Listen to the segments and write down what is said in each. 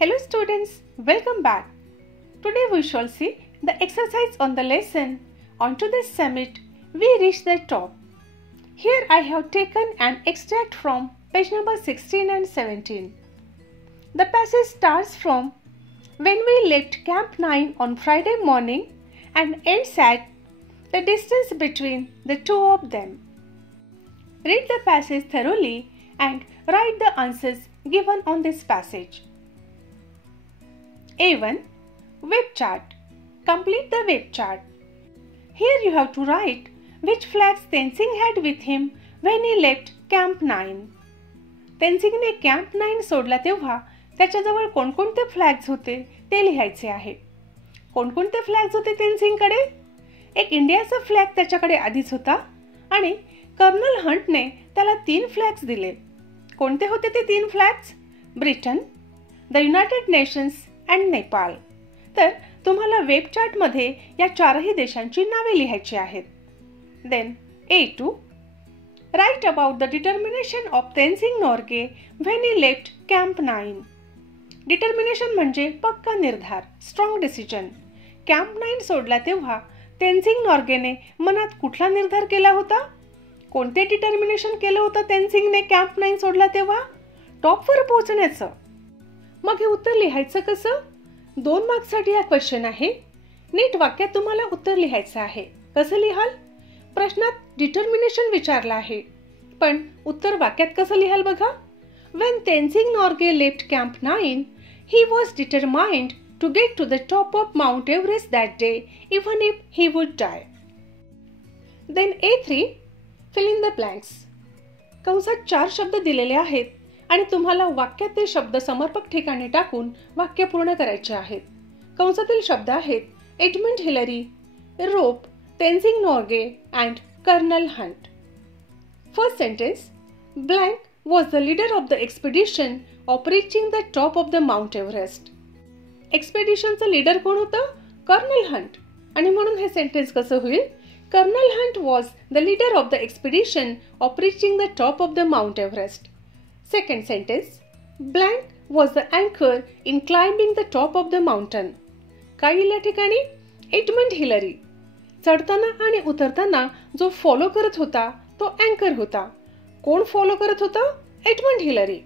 Hello students, welcome back. Today we shall see the exercise on the lesson. Onto this summit, we reach the top. Here I have taken an extract from page number 16 and 17. The passage starts from when we left Camp 9 on Friday morning and ends at the distance between the two of them. Read the passage thoroughly and write the answers given on this passage. A1. Web chart. Complete the web chart. Here you have to write which flags Tenzing had with him when he left Camp 9. तेन्झिंगने camp 9 सोडला तेव्हा त्याच्याजवळ कोणकोणते flags होते ते लिहायचे आहे. कोणकोणते flags होते तेन्झिंगकडे? एक इंडियाचा फ्लॅग त्याच्याकडे आधीच होता आणि कर्नल हंटने त्याला 3 फ्लॅग्स दिले. कोणते होते ते 3 flags? Britain, the United nations and Nepal. तर तुम्हाला वेब चार्टमध्ये या 4ही देशांची नावे लिहायची आहेत. Then A2. Write about the determination of Tenzing Norgay when he left camp 9. Determination म्हणजे पक्का निर्धार, स्ट्रॉंग डिसिजन. कॅम्प 9 सोडला तेव्हा तेन्झिंग नॉर्गेने मनात कुठला निर्धार केला होता? कोणते डिटर्मिनेशन केलं होतं तेन्झिंगने कॅम्प 9 सोडला तेव्हा? टॉपवर पोहोचण्याचं. मग हे उत्तर लिहायचं कसं? 2 मार्क्ससाठी हा क्वेश्चन आहे. नीट वाक्यात तुम्हाला उत्तर लिहायचं आहे. कसं लिहाल? प्रश्नात डिटर्मिनेशन विचारलं आहे, पण उत्तर वाक्यात कसं लिहाल बघा. When Tenzing Norgay left Camp 9, he was determined to get to the top of Mount Everest that day, even if he would die. Then A3. Fill in the blanks. कंसात 4 शब्द दिलेले आहेत आणि तुम्हाला वाक्यात ते शब्द समर्पक ठिकाणी टाकून वाक्य पूर्ण करायचे आहेत. कंसातील शब्द आहेत Edmund Hillary, rope, Tenzing Norgay and colonel Hunt. First sentence. Blank was the leader of the expedition of reaching the top of the Mount Everest. एक्सपेडिशनचं लीडर कोण होतं? Colonel Hunt. आणि म्हणून हे सेंटेन्स कसं होईल? Colonel Hunt was the leader of the expedition of reaching the top of the Mount Everest. Second sentence. Blank was the anchor in climbing the top of the mountain. काय लिहिलं या ठिकाणी? Edmund Hillary. चढताना आणि उतरताना जो follow करत होता तो अँकर होता. कोण फॉलो करत होता? Edmund Hillary.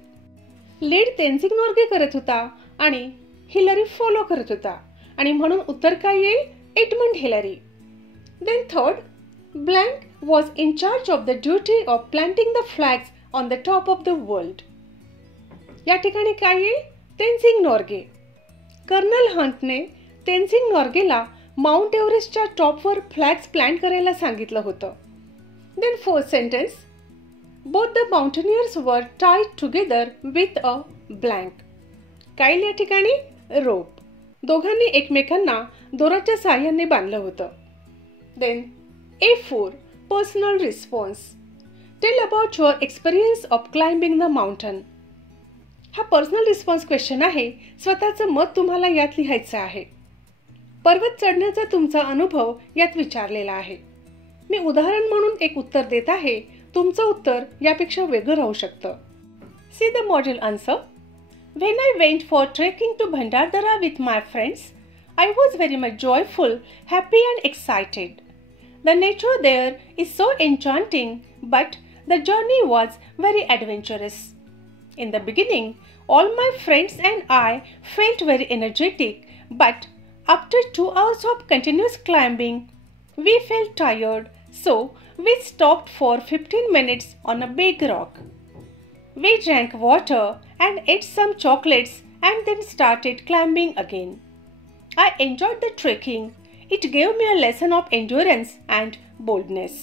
Lead Tenzing Norgay करत होता आणि हिलरी फॉलो करत होता आणि म्हणून उत्तर काय येईल? Edmund Hillary. Then third. Blank was in charge of the duty of planting the flags on the top of the world. या ठिकाणी काय येईल? तेन्झिंग नॉर्गे. कर्नल हंटने तेन्झिंग नॉर्गेला माउंट एव्हरेस्टच्या टॉपवर फ्लॅग्स प्लांट करायला सांगितलं होतं. Then fourth sentence. Both the mountaineers were tied together with a blank. काय या ठिकाणी? रोप. दोघांनी एकमेकांना दोराच्या साहाय्याने बांधलं होतं. Then A4. Personal response. Tell about your experience of climbing the mountain. हा पर्सनल रिस्पॉन्स क्वेश्चन आहे. स्वतःचं मत तुम्हाला यात लिहायचं आहे. पर्वत चढण्याचा तुमचा अनुभव यात विचारलेला आहे. मी उदाहरण म्हणून एक उत्तर देत आहे. तुमचं उत्तर यापेक्षा वेगळं राहू शकतं. See the model answer. When I went for trekking to Bhandardara with my friends, I was very much joyful, happy and excited. The nature there is so enchanting, but the journey was very adventurous. In the beginning, all my friends and I felt very energetic, but after 2 hours of continuous climbing, we felt tired, so we stopped for 15 minutes on a big rock. We drank water and ate some chocolates and then started climbing again. I enjoyed the trekking. It gave me a lesson of endurance and boldness.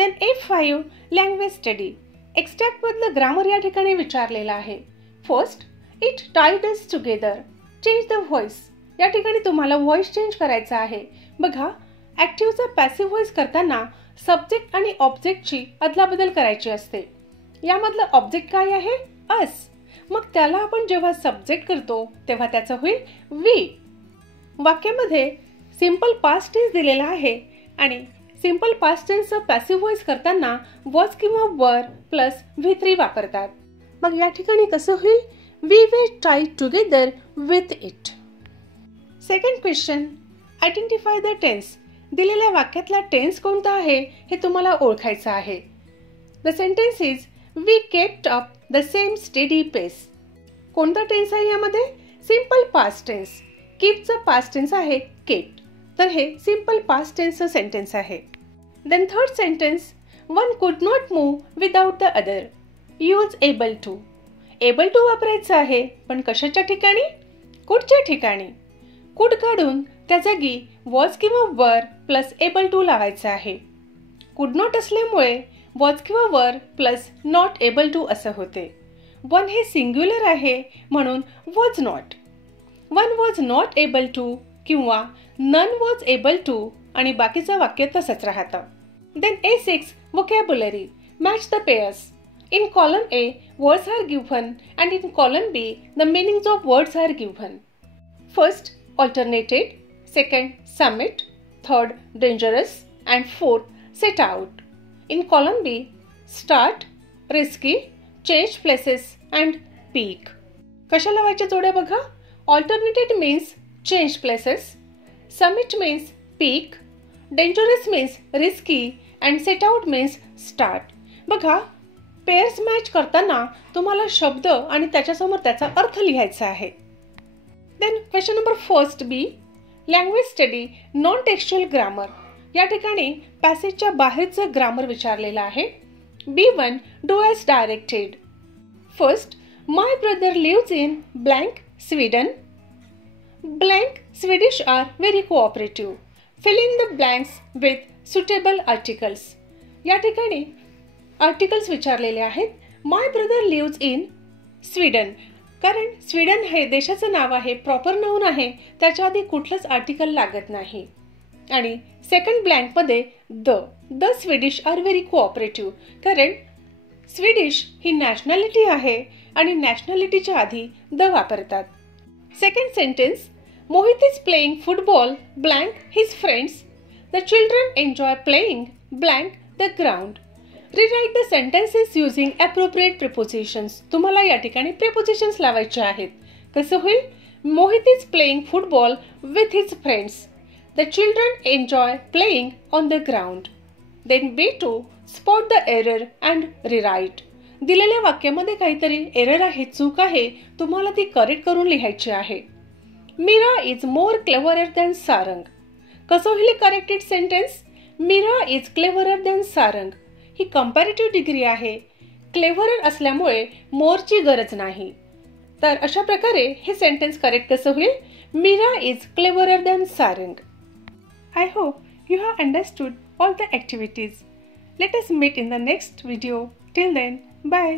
Then A5. Language study. Extract मधलं grammar या ठिकाणी विचारलेलं आहे. First. It tied us together. Change the voice. या ठिकाणी तुम्हाला voice change करायचा आहे. बघा, ऍक्टिव्हचा पॅसिव्ह व्हॉइस करताना सब्जेक्ट आणि ऑब्जेक्टची अदलाबदल करायची असते. यामधलं ऑब्जेक्ट काय आहे? अस. मग त्याला आपण जेव्हा सब्जेक्ट करतो तेव्हा त्याचं होईल वी. वाक्यामध्ये सिंपल पास्ट टेन्स दिलेला आहे आणि सिंपल पास्ट टेन्सचं पॅसिव्ह व्हॉइस करताना वॉज किंवा वर प्लस V3 वापरतात. मग या ठिकाणी कसं होईल? We were tied together with it. Second question. Identify the tense. दिलेल्या वाक्यातला टेन्स कोणता आहे हे तुम्हाला ओळखायचं आहे. The sentence is we kept up the same steady pace. कोणता टेन्स आहे यामध्ये? Simple past tense. कीपचं पास्ट टेन्स आहे केप्ट. तर हे सिंपल पास्ट टेन्सचं सेंटेन्स आहे. Then third sentence, one could not move without the other. Use able to. Able to वापरायचं आहे, पण कशाच्या ठिकाणी? कुठच्या ठिकाणी? कुड काढून त्या जागी वॉज किंवा वर प्लस एबल टू लावायचं आहे. कुड नॉट असल्यामुळे वॉज किंवा वर प्लस नॉट एबल टू असं होते. वन हे सिंग्युलर आहे म्हणून was not. One was not able to किंवा नन वॉज एबल टू आणि बाकीचं वाक्य तसंच राहतं. Then A6 vocabulary. Match the pairs. In column A, words are given and in column B, the meanings of words are given. First, alternated. Second, summit. Third, dangerous. And fourth, set out. In column B, start, risky, change places and peak. कशा लावायच्या जोड्या बघा. Alternated means change places. Summit means peak. Dangerous means risky and set out means start. बघा, pairs match करताना तुम्हाला शब्द आणि त्याच्यासमोर त्याचा अर्थ लिहायचा आहे. Then question number first B, language study non textual grammar. या ठिकाणी पॅसेजच्या बाहेरचं ग्रामर विचारलेलं आहे. B1 do as directed. First, my brother lives in blank Sweden. Blank Swedish are very cooperative. Fill in the blanks with suitable articles. या ठिकाणी articles विचारलेले आहेत. My brother lives in Sweden, कारण स्वीडन हे देशाचं नाव आहे, प्रॉपर नाऊन आहे, त्याच्या आधी कुठलंच आर्टिकल लागत नाही. आणि सेकंड ब्लँकमध्ये the Swedish are very cooperative, कारण स्वीडिश ही नॅशनॅलिटी आहे आणि नॅशनॅलिटीच्या आधी द वापरतात. Second sentence, Mohit is playing football blank his friends. The children enjoy playing blank the ground. Rewrite the sentences using appropriate prepositions. तुम्हाला या ठिकाणी prepositions लावायचे आहेत. कसं होईल? Mohit is playing football with his friends. The children enjoy playing on the ground. Then B2, spot the error and rewrite. दिलेल्या वाक्यामध्ये काहीतरी एरर आहे, चूक आहे, तुम्हाला ती करेक्ट करून लिहायची आहे. Mira is more cleverer than Sarang. कसं होईल corrected sentence? Meera is cleverer than Sarang. ही कंपॅरेटिव्ह डिग्री आहे. क्लेव्हरर असल्यामुळे मोरची गरज नाही. तर अशा प्रकारे हे सेंटेन्स करेक्ट कसं होईल? Meera is cleverer than Sarang. I hope you have understood all the activities. Let us meet in the next video. Till then, bye.